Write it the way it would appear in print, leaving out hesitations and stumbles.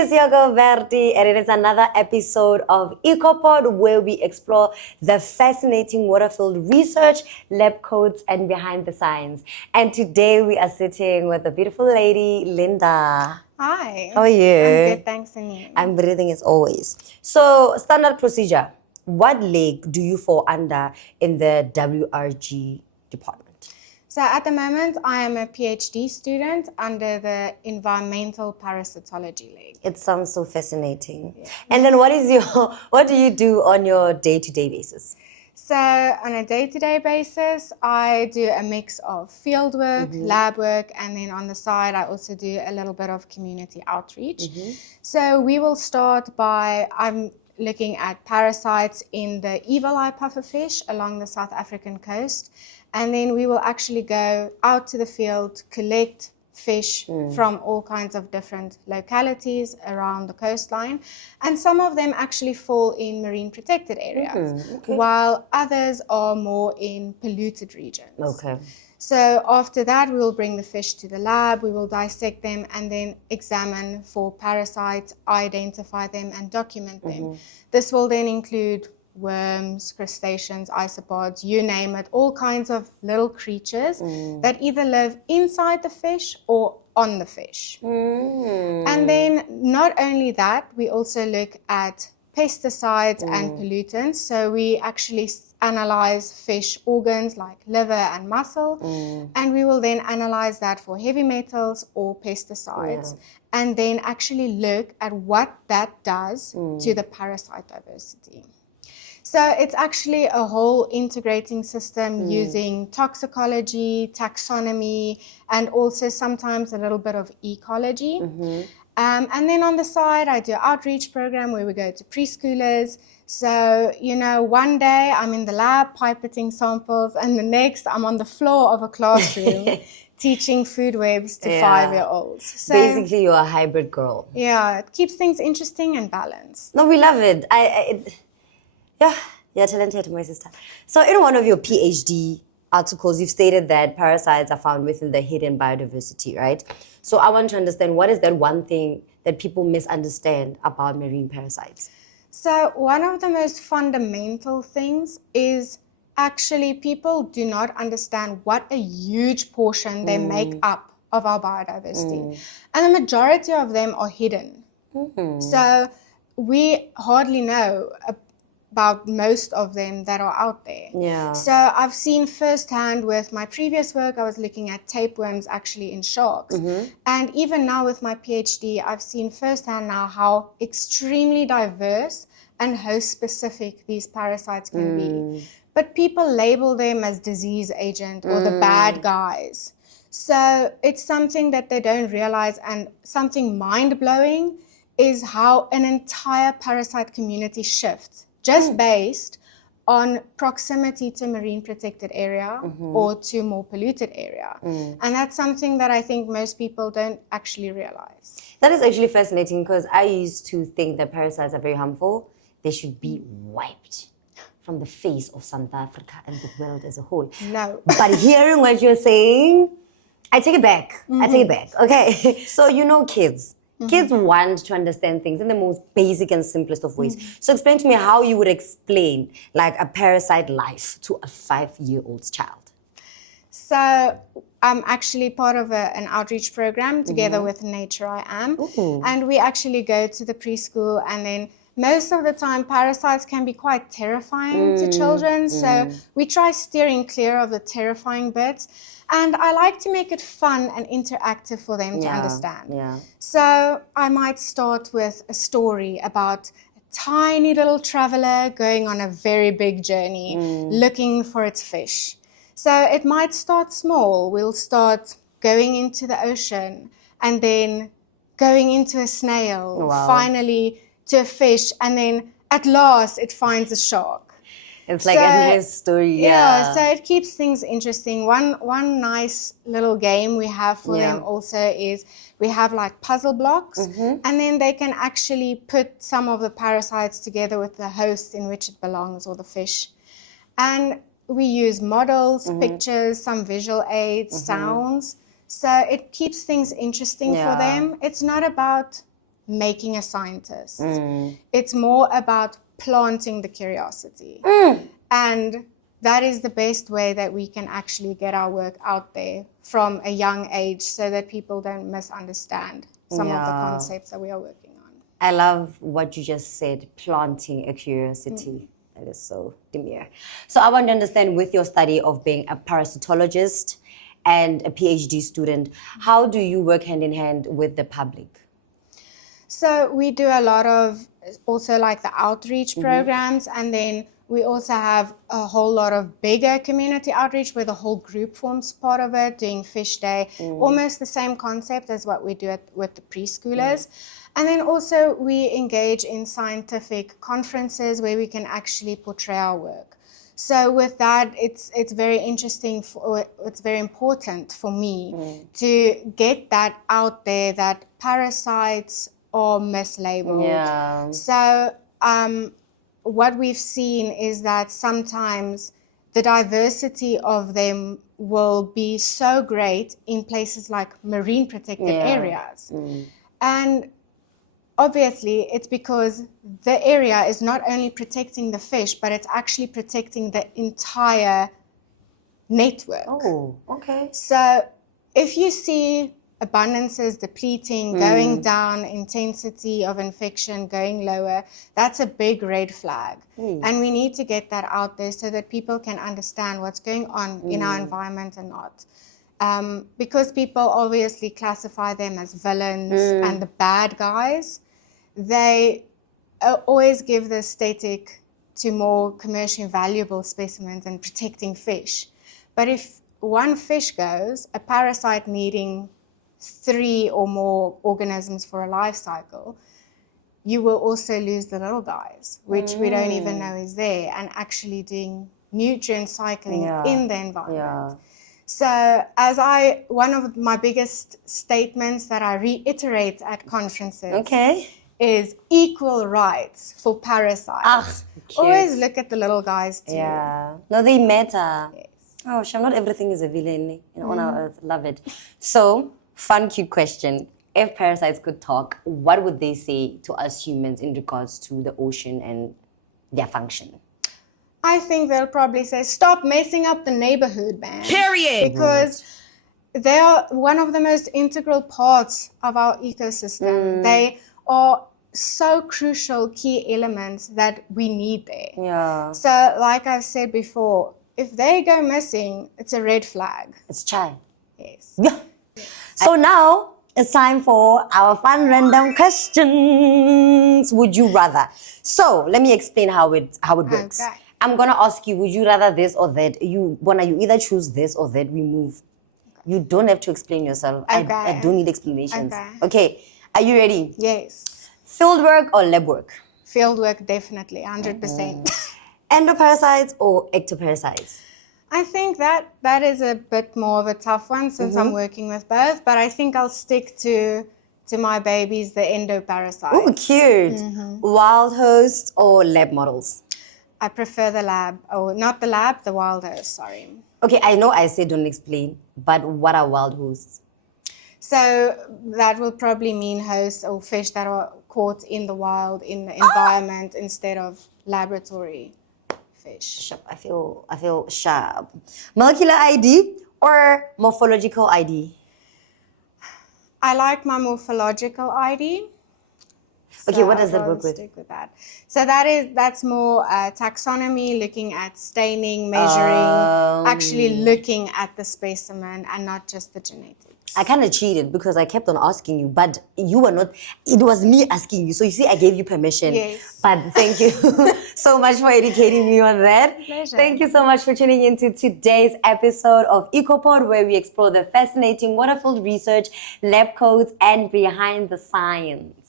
is your girl Verdi, and it is another episode of EcoPod where we explore the fascinating water-filled research, lab coats, and behind the science. And today we are sitting with the beautiful lady, Linda. Hi. How are you? I'm good, thanks, and you? I'm breathing as always. So, standard procedure. What leg do you fall under in the WRG department? So at the moment, I am a PhD student under the Environmental Parasitology leg. It sounds so fascinating. Yeah. And then what do you do on your day-to-day basis? So on a day-to-day basis, I do a mix of fieldwork, lab work, and then on the side, I also do a little bit of community outreach. So we will start by, I'm looking at parasites in the evil eye pufferfish along the South African coast. And then we will actually go out to the field, collect fish from all kinds of different localities around the coastline. And some of them actually fall in marine protected areas, while others are more in polluted regions. Okay. So after that, we will bring the fish to the lab, we will dissect them and then examine for parasites, identify them and document them. This will then include worms, crustaceans, isopods, you name it, all kinds of little creatures that either live inside the fish or on the fish. And then not only that, we also look at pesticides and pollutants. So we actually analyze fish organs like liver and muscle, and we will then analyze that for heavy metals or pesticides, and then actually look at what that does to the parasite diversity. So it's actually a whole integrating system using toxicology, taxonomy, and also sometimes a little bit of ecology. And then on the side, I do an outreach program where we go to preschoolers. So, you know, one day I'm in the lab pipetting samples, and the next I'm on the floor of a classroom teaching food webs to 5-year-olds. So basically, you're a hybrid girl. Yeah, it keeps things interesting and balanced. No, we love it. Yeah, you're talented, my sister. So in one of your PhD articles, you've stated that parasites are found within the hidden biodiversity, right? So I want to understand, what is that one thing that people misunderstand about marine parasites? So one of the most fundamental things is actually people do not understand what a huge portion they make up of our biodiversity. And the majority of them are hidden. So we hardly know about most of them that are out there. Yeah. So I've seen firsthand with my previous work, I was looking at tapeworms actually in sharks. And even now with my PhD, I've seen firsthand now how extremely diverse and host specific these parasites can be. But people label them as disease agent or the bad guys. So it's something that they don't realize, and something mind-blowing is how an entire parasite community shifts just based on proximity to marine protected area or to more polluted area. And that's something that I think most people don't actually realize. That is actually fascinating, because I used to think that parasites are very harmful. They should be wiped from the face of South Africa and the world as a whole. No. But hearing what you're saying, I take it back. I take it back. Okay. So, you know, kids want to understand things in the most basic and simplest of ways. So explain to me how you would explain like a parasite life to a 5-year-old's child. So I'm actually part of an outreach program together with Nature I Am. And we actually go to the preschool, and then most of the time parasites can be quite terrifying to children. So we try steering clear of the terrifying bits. And I like to make it fun and interactive for them to understand. So I might start with a story about a tiny little traveler going on a very big journey, looking for its fish. So it might start small. We'll start going into the ocean, and then going into a snail, finally to a fish, and then at last it finds a shark. It's like a nice story. Yeah, so it keeps things interesting. One nice little game we have for them also is we have like puzzle blocks, and then they can actually put some of the parasites together with the host in which it belongs, or the fish. And we use models, pictures, some visual aids, sounds. So it keeps things interesting for them. It's not about making a scientist. It's more about planting the curiosity. And that is the best way that we can actually get our work out there from a young age so that people don't misunderstand some of the concepts that we are working on. I love what you just said, planting a curiosity. That is so demure. So I want to understand, with your study of being a parasitologist and a PhD student, how do you work hand in hand with the public? So we do a lot of also like the outreach programs, and then we also have a whole lot of bigger community outreach where the whole group forms part of it, doing Fish Day, almost the same concept as what we do with the preschoolers. And then also we engage in scientific conferences where we can actually portray our work. So with that, it's very interesting, it's very important for me to get that out there, that parasites are mislabeled. Yeah. So what we've seen is that sometimes the diversity of them will be so great in places like marine protected areas. And obviously it's because the area is not only protecting the fish, but it's actually protecting the entire network. Oh, okay. So if you see abundances depleting, going down, intensity of infection going lower, that's a big red flag. And we need to get that out there so that people can understand what's going on in our environment and not. Because people obviously classify them as villains and the bad guys, they always give the aesthetic to more commercially valuable specimens and protecting fish. But if one fish goes, a parasite needing 3 or more organisms for a life cycle, you will also lose the little guys, which we don't even know is there, and actually doing nutrient cycling in the environment. So one of my biggest statements that I reiterate at conferences is equal rights for parasites. Always look at the little guys too. Yeah. No, they matter. Yes. Oh, Sham, not everything is a villain on our earth. Love it. So, fun, cute question. If parasites could talk, what would they say to us humans in regards to the ocean and their function? I think they'll probably say, stop messing up the neighborhood, man. Period. Because they are one of the most integral parts of our ecosystem. They are so crucial key elements that we need there. Yeah. So like I've said before, if they go missing, it's a red flag. It's chai. Yes. Yeah. So now it's time for our fun random questions. Would you rather? So let me explain how it works. Okay. I'm gonna ask you, would you rather this or that? You either choose this or that, we move. You don't have to explain yourself. Okay. I don't need explanations. Okay. Okay. Are you ready? Yes. Field work or lab work? Fieldwork, definitely, 100%. Endoparasites or ectoparasites? I think that is a bit more of a tough one since I'm working with both, but I think I'll stick to my babies, the endoparasites. Oh, cute. Wild hosts or lab models? I prefer the lab, or not the lab, the wild host, sorry. Okay, I know I said don't explain, but what are wild hosts? So that will probably mean hosts or fish that are caught in the wild, in the environment, instead of laboratory fish. Sharp. I feel sharp. Molecular ID or morphological ID? I like my morphological ID. Okay, what does that I'll work with? stick with that. So that's more taxonomy, looking at staining, measuring, actually looking at the specimen and not just the genetics. I kind of cheated because I kept on asking you, but you were not. It was me asking you. So you see, I gave you permission. Yes. But thank you so much for educating me on that. Pleasure. Thank you so much for tuning into today's episode of EcoPod, where we explore the fascinating water-filled research, lab coats, and behind the science.